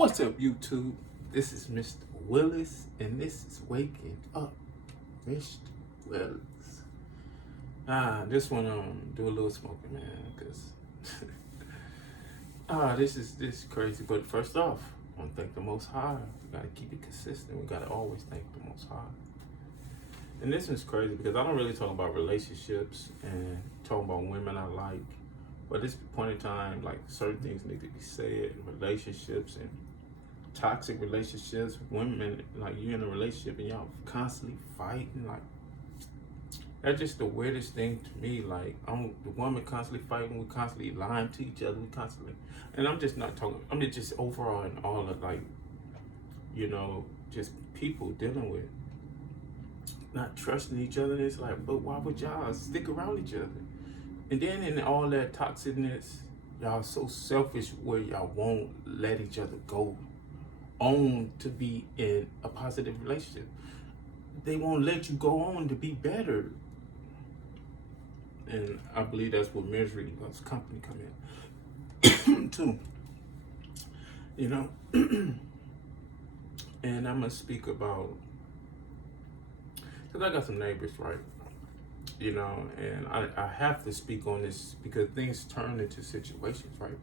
What's up, YouTube? This is Mr. Willis, and this is Waking Up, Mr. Willis. This one do a little smoking, man, because this is crazy. But first off, I want to thank the Most High. We gotta keep it consistent. We gotta always thank the Most High. And this one's crazy because I don't really talk about relationships and talk about women I like. But at this point in time, like certain things need to be said, relationships and toxic relationships, women, like you're in a relationship and y'all constantly fighting, like that's just the weirdest thing to me. Like I'm the woman constantly fighting, we constantly lying to each other, we constantly, and I'm just not talking, I'm just overall and all of like, just people dealing with not trusting each other. It's like, but why would y'all stick around each other? And then in all that toxicness, y'all so selfish where y'all won't let each other go on to be in a positive relationship. They won't let you go on to be better. And I believe that's what misery loves company come in too. And I'm gonna speak about, because I got some neighbors, right? And I have to speak on this because things turn into situations, right?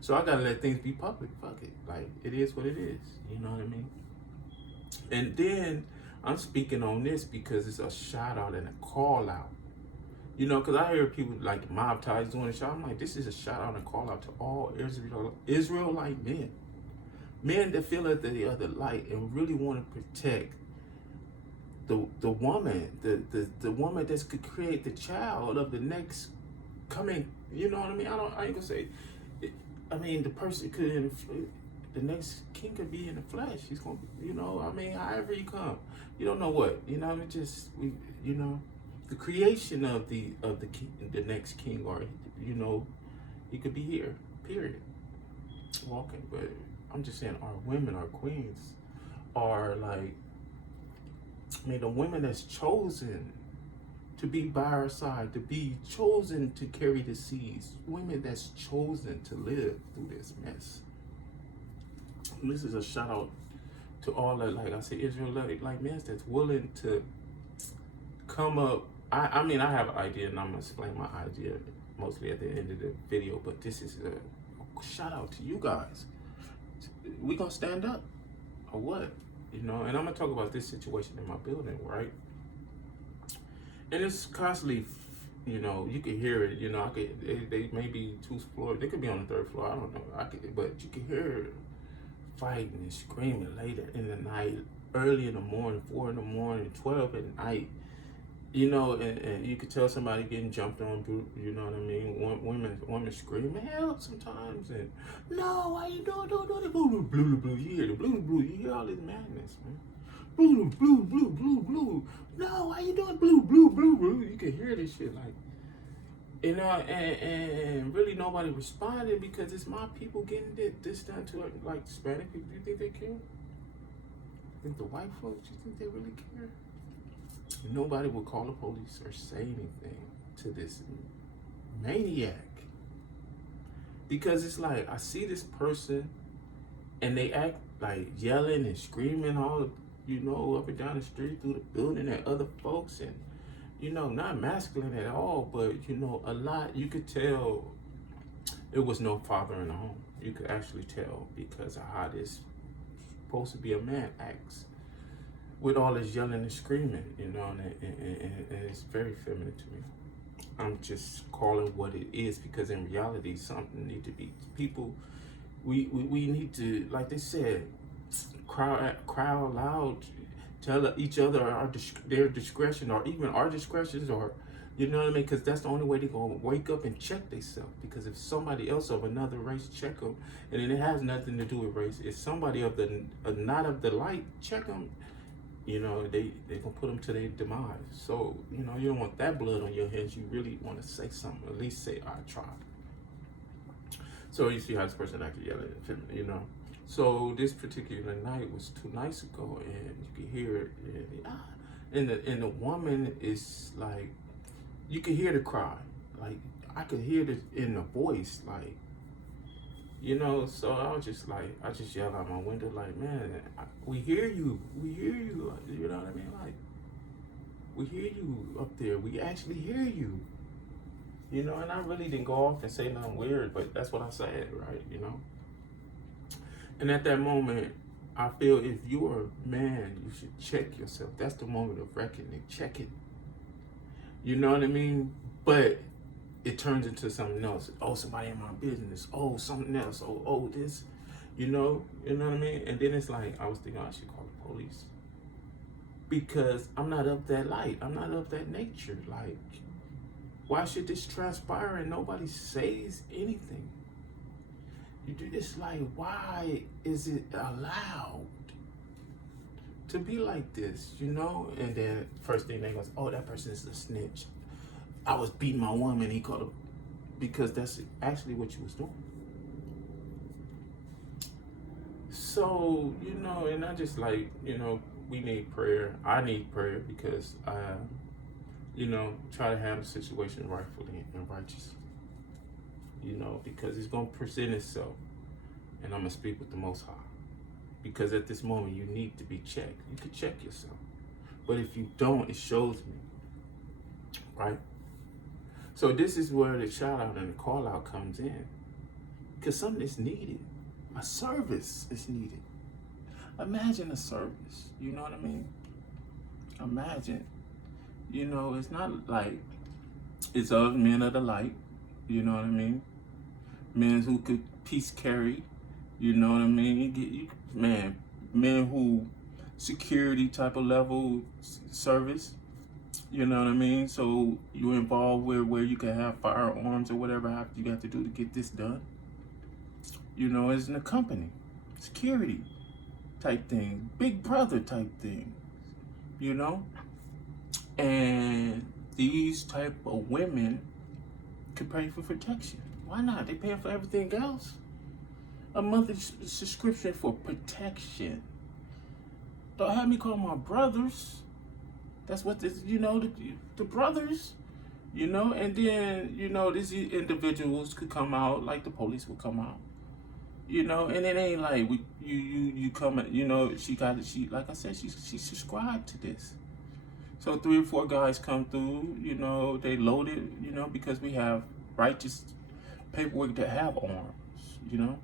So I gotta let things be public. Fuck it. Like, it is what it is. You know what I mean? And then I'm speaking on this because it's a shout out and a call out. Because I hear people like the mob ties doing a shout. I'm like, this is a shout out and call out to all Israelite men. Men that feel that they're the other light and really want to protect the woman, the woman that could create the child of the next coming, you know what I mean? I ain't gonna say, the person could, the next king could be in the flesh. He's gonna be, however you come. You don't know what, the creation of the king, the next king, or, he could be here, period, walking. But I'm just saying our women, our queens are like, the women that's chosen to be by our side, to be chosen to carry the seeds, women that's chosen to live through this mess. And this is a shout out to all that, like I said, Israelite like men that's willing to come up. I have an idea, and I'm gonna explain my idea mostly at the end of the video, but this is a shout out to you guys. We gonna stand up or what? And I'm gonna talk about this situation in my building, right? And it's constantly, you can hear it. They may be 2 floors, they could be on the 3rd floor. I don't know. But you can hear it fighting and screaming later in the night, early in the morning, 4 in the morning, 12 at night. And you could tell somebody getting jumped on, you know what I mean? Women screaming help sometimes, and no, why you doing, don't do the blue, blue, blue, you hear the blue, blue, you hear all this madness, man. Blue, blue, blue, blue, blue, no, why you doing blue, blue, blue, blue? You can hear this shit, like, and really nobody responded because it's my people getting this done to, like, Hispanic people. Do you think they care? You think the white folks, you think they really care? Nobody will call the police or say anything to this maniac, because it's like I see this person and they act like yelling and screaming all up and down the street through the building at other folks, and not masculine at all, but a lot. You could tell it was no father in the home. You could actually tell because of how this supposed to be a man acts with all this yelling and screaming, and it's very feminine to me. I'm just calling what it is, because in reality, something need to be, people, we need to, like they said, cry out loud, tell each other their discretion, or even our discretions, or, you know what I mean? Because that's the only way they're going to wake up and check themselves. Because if somebody else of another race check them, and it has nothing to do with race, if somebody of the not of the light check them, they gonna put them to their demise. So, you don't want that blood on your hands. You really want to say something, at least say, I tried. So you see how this person actually yelling, So this particular night was 2 nights ago, and you could hear it, and the woman is like, you could hear the cry. Like, I could hear it in the voice, like, You know, so I was just like, I just yelled out my window, like, man, we hear you. We hear you. You know what I mean? Like, we hear you up there. We actually hear you. You know, and I really didn't go off and say nothing weird, but that's what I said, right? You know? And at that moment, I feel if you're a man, you should check yourself. That's the moment of reckoning. Check it. You know what I mean? But it turns into something else. Oh, somebody in my business. Oh, something else. Oh, this. You know what I mean? And then it's like, I was thinking I should call the police. Because I'm not of that light. I'm not of that nature. Like, why should this transpire and nobody says anything? You do this, like, why is it allowed to be like this, you know? And then first thing they goes, oh, that person is a snitch. I was beating my woman, he called her, because that's actually what you was doing. So, you know, and I just like, you know, we need prayer. I need prayer because I, you know, try to handle the situation rightfully and righteously. You know, because it's going to present itself. And I'm going to speak with the Most High. Because at this moment, you need to be checked. You can check yourself. But if you don't, it shows me. Right? So this is where the shout out and the call out comes in. Because something is needed. A service is needed. Imagine a service. You know what I mean? Imagine. You know, it's not like it's of men of the light. You know what I mean? Men who could peace carry. You know what I mean? Men who security type of level service. You know what I mean? So you're involved where you can have firearms or whatever you got to do to get this done. You know, it's in a company, security type thing, big brother type thing. You know, and these type of women could pay for protection. Why not? They paying for everything else. A monthly subscription for protection. Don't have me call my brothers. That's what this, you know, the brothers, you know, and then, you know, these individuals could come out, like the police will come out, you know, and it ain't like you come, you know, she like I said, she subscribed to this. So 3 or 4 guys come through, you know, they loaded, you know, because we have righteous paperwork that have arms, you know.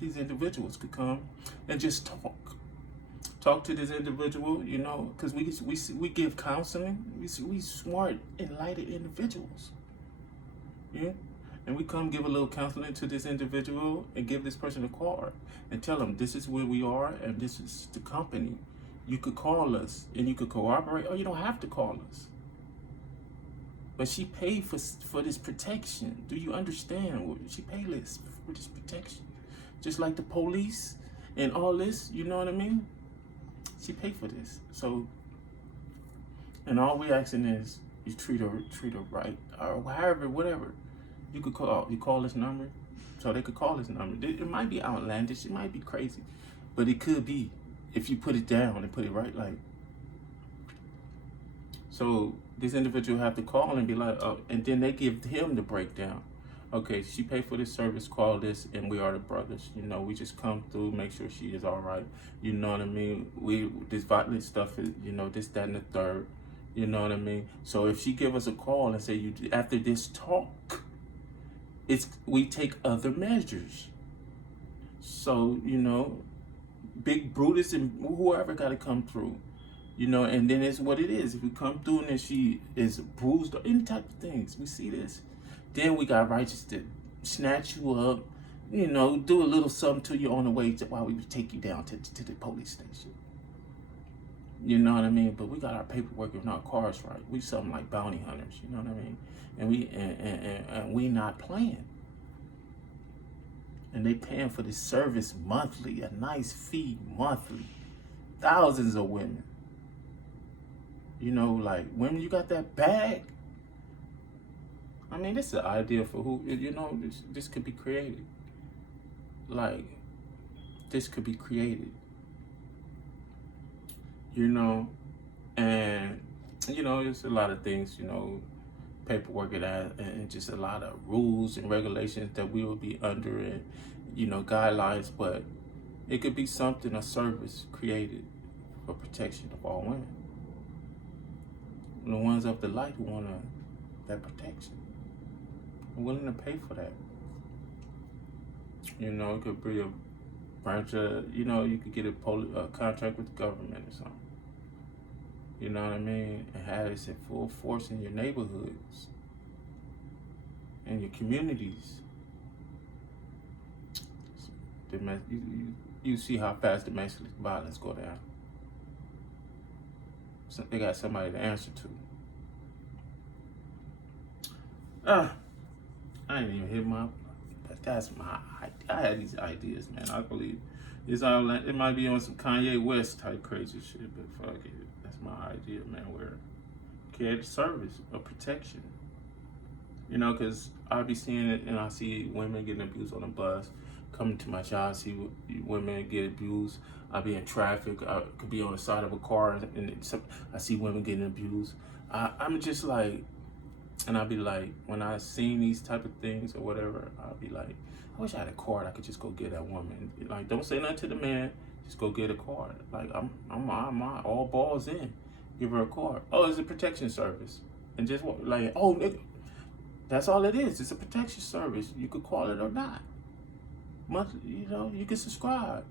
These individuals could come and just talk to this individual, you know, because we give counseling. We smart, enlightened individuals, yeah. And we come give a little counseling to this individual and give this person a card and tell them this is where we are and this is the company. You could call us and you could cooperate, or you don't have to call us. But she paid for this protection. Do you understand? She paid this for this protection. Just like the police and all this, you know what I mean? She paid for this. So, and all we asking is you treat her right, or however, whatever. You could call this number, so they could call this number. It might be outlandish, it might be crazy, but it could be if you put it down and put it right, like. So this individual have to call and be like, oh, and then they give him the breakdown. Okay, she paid for this service, call this, and we are the brothers. You know, we just come through, make sure she is all right. You know what I mean? This violent stuff is, you know, this, that, and the third. You know what I mean? So if she give us a call and say, after this talk, we take other measures. So, you know, Big Brutus and whoever got to come through. You know, and then it's what it is. If we come through and she is bruised or any type of things, we see this. Then we got righteous to snatch you up, you know, do a little something to you on the way while we take you down to the police station. You know what I mean? But we got our paperwork and our cars right. We something like bounty hunters, you know what I mean? And we not playing. And they paying for this service monthly, a nice fee monthly. Thousands of women. You know, like, when you got that bag, I mean, this is an idea for who, you know, this could be created. Like, this could be created. You know, and, you know, there's a lot of things, you know, paperwork and just a lot of rules and regulations that we will be under guidelines, but it could be something, a service created for protection of all women. The ones of the light who want that protection are willing to pay for that. It could be a branch of, you could get a contract with the government or something. You know what I mean? And have this in full force in your neighborhoods and your communities. You see how fast domestic violence go down. So they got somebody to answer to. I ain't even hit that's my, I had these ideas, man. I believe it might be on some Kanye West type crazy shit, but fuck it. That's my idea, man, where create a service of protection. Because I'll be seeing it and I see women getting abused on the bus, coming to my job, see women get abused. I'll be in traffic, I could be on the side of a car and I see women getting abused. I'm just like, and I'll be like, when I seen these type of things or whatever, I'll be like, I wish I had a card I could just go get that woman. Like, don't say nothing to the man, just go get a card. Like, I'm all balls in. Give her a card. Oh, it's a protection service. And just like, oh, nigga, that's all it is. It's a protection service. You could call it or not. Monthly, you can subscribe.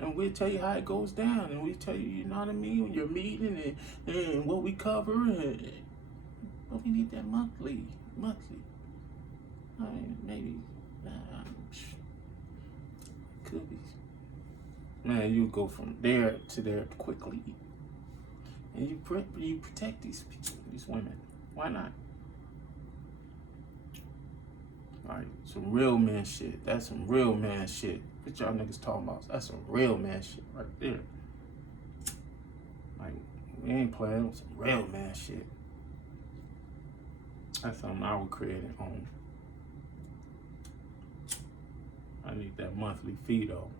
And we'll tell you how it goes down. And we'll tell you, you know what I mean, when you're meeting and what we cover. But we need that monthly. I mean, maybe, could be. Man, you go from there to there quickly. And you protect these people, these women. Why not? Like, some real man shit. That's some real man shit. What y'all niggas talking about? That's some real man shit right there. Like, we ain't playing with some real man shit. That's something I would create at home. I need that monthly fee though.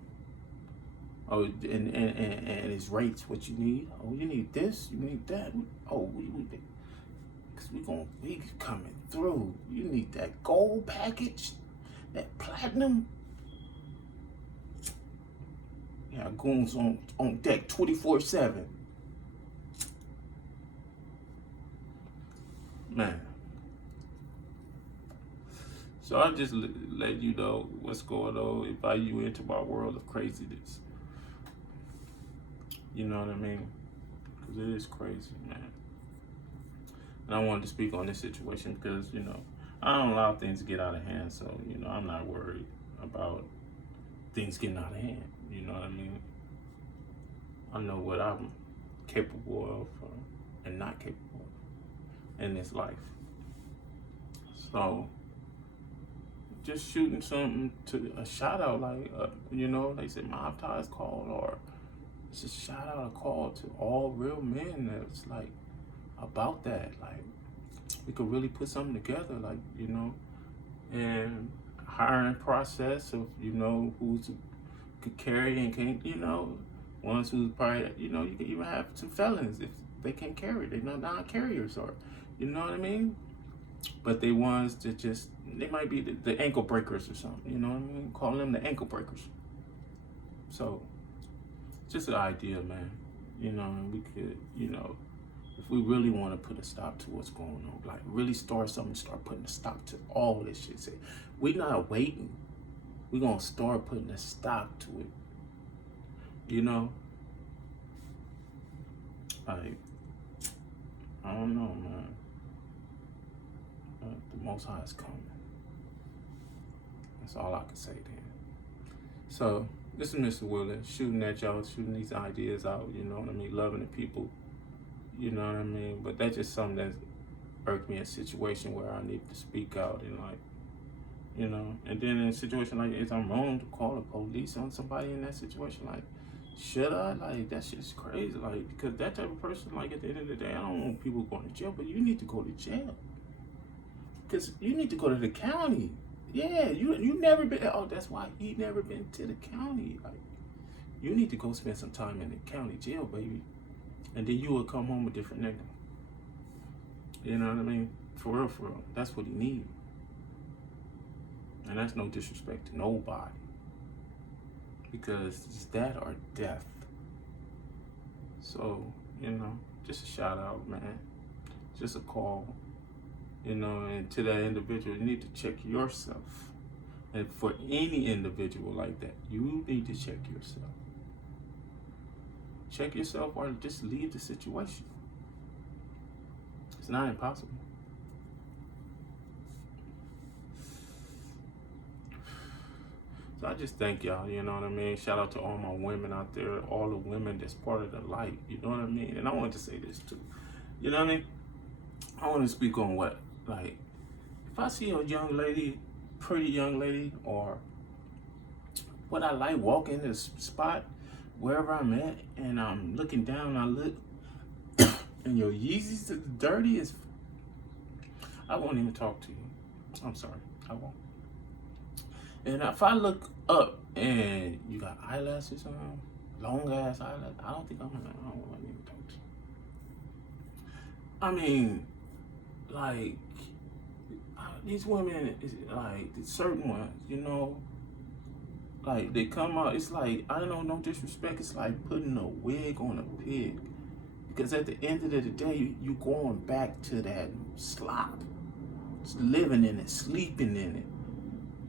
Oh, and its rates, what you need. Oh, you need this, you need that. Oh, cause we coming through. You need that gold package, that platinum. Yeah, goons on deck 24/7. Man. So I just let you know what's going on, invite you into my world of craziness. You know what I mean? Because it is crazy, man. And I wanted to speak on this situation because, I don't allow things to get out of hand. So, I'm not worried about things getting out of hand. You know what I mean? I know what I'm capable of and not capable of in this life. So, just shooting something to a shout out, like, they said Mob Ties called, or just shout out, a call to all real men that's like about that. Like, we could really put something together, like, and hiring process of, who's could carry and can't, ones who's probably, you can even have some felons if they can't carry, they're not non-carriers, or, you know what I mean? But they ones that they might be the ankle breakers or something, you know what I mean? Call them the ankle breakers. So, just an idea, man. And we could, if we really want to put a stop to what's going on, like really start putting a stop to all this shit. Say, we're not waiting. We're going to start putting a stop to it. Like, I don't know, man. The Most High is coming. That's all I can say then. So, this is Mr. Willis, shooting at y'all, shooting these ideas out, you know what I mean? Loving the people, you know what I mean? But that's just something that irked me in a situation where I need to speak out and, like, and then in a situation like this, I'm wrong to call the police on somebody in that situation. Like, should I? Like, that shit's crazy. Like, because that type of person, like, at the end of the day, I don't want people going to jail, but you need to go to jail. Because you need to go to the county. Yeah, you never been. Oh, that's why he never been to the county. Like, you need to go spend some time in the county jail, baby, and then you will come home a different nigga. You know what I mean? For real, for real. That's what he needs. And that's no disrespect to nobody, because it's that or death. So, just a shout out, man. Just a call, and to that individual, you need to check yourself. And for any individual like that, you need to check yourself. Check yourself or just leave the situation. It's not impossible. So I just thank y'all, you know what I mean? Shout out to all my women out there, all the women that's part of the light, you know what I mean? And I want to say this too, you know what I mean? I want to speak on what, like, if I see a young lady, pretty young lady, or what I like, walk in this spot, wherever I'm at, and I'm looking down, I look, and your Yeezys are dirty as, I won't even talk to you. I'm sorry, I won't. And if I look up and you got eyelashes on, long ass eyelashes, I don't want to even talk to you. I mean, like, these women, like, certain ones, like, they come out, it's like, I don't know, no disrespect, it's like putting a wig on a pig. Because at the end of the day, you going back to that slop. Just living in it, sleeping in it.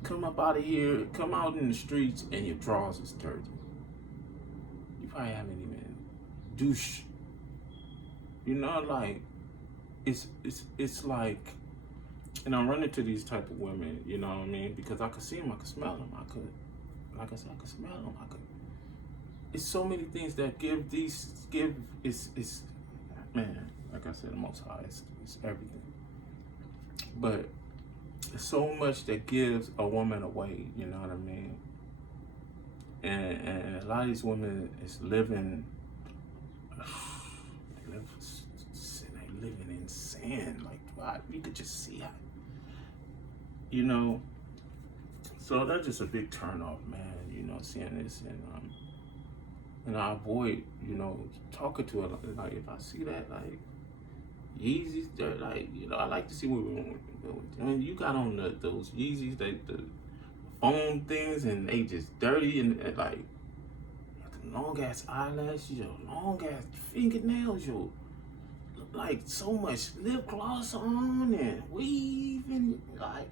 Come up out of here, come out in the streets, and your drawers is dirty. You probably haven't even douche. Like, it's like, and I'm running to these type of women, you know what I mean? Because I could see them, I could smell them, like I said, I could smell them, it's so many things that it's man, like I said, the Most High, it's everything. But there's so much that gives a woman away, you know what I mean? And a lot of these women is living in sand. Like, wow, you could just see it. So that's just a big turn off, man, seeing this. And I avoid, talking to her. Like, if I see that, like, Yeezys, they're like, I like to see what we're doing. I mean, you got on those Yeezys, the foam things, and they just dirty, and like, the long ass eyelashes, your long ass fingernails, your like so much lip gloss on and weave, and like,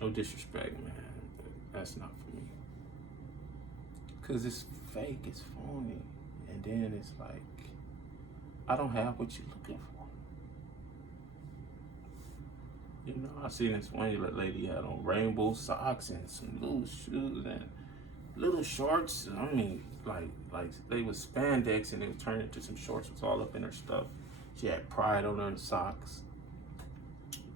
no disrespect, man, but that's not for me. Cause it's fake, it's phony, and then it's like, I don't have what you're looking for. I seen this one lady had on rainbow socks and some little shoes and little shorts. I mean, like they was spandex and it was turned into some shorts. It was all up in her stuff. She had pride on her socks.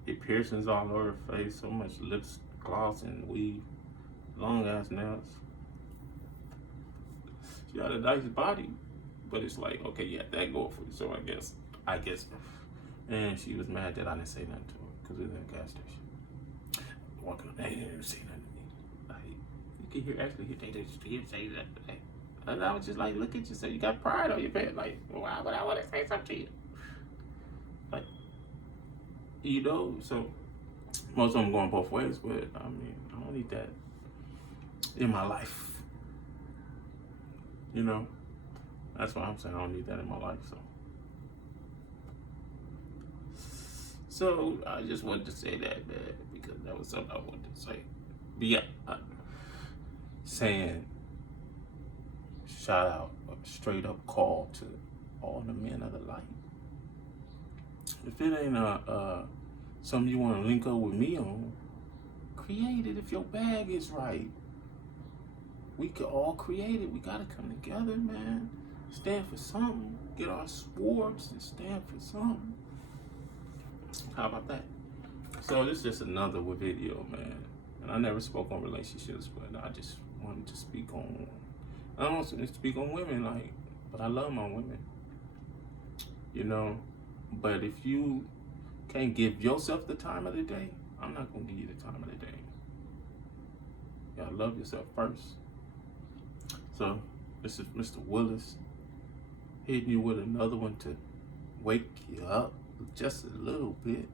It piercings all over her face. So much lips gloss and weave. Long ass nails. She had a nice body. But it's like, okay, yeah, that go for you. So I guess. And she was mad that I didn't say nothing to her because it was in a gas station. Walking up, they didn't even say nothing to me. Like, you can they just say that. And I was just like, look at you, so you got pride on your face. Like, why would I want to say something to you? Like, so most of them going both ways, but I mean, I don't need that in my life. That's why I'm saying I don't need that in my life. So I just wanted to say that, man, because that was something I wanted to say. But yeah, saying shout out, a straight up call to all the men of the light. If it ain't something you want to link up with me on, create it if your bag is right. We could all create it. We gotta come together, man. Stand for something. Get our swords and stand for something. How about that? So this is just another video, man. And I never spoke on relationships, but I just wanted to speak on. I don't want to speak on women, but I love my women. But if you can't give yourself the time of the day, I'm not gonna give you the time of the day. You gotta love yourself first. So this is Mr. Willis hitting you with another one to wake you up just a little bit.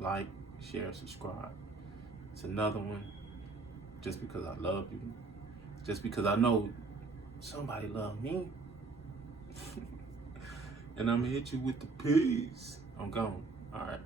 like, share, subscribe. It's another one. Just because I love you. Just because I know somebody love me. And I'm gonna hit you with the peace. I'm gone. All right.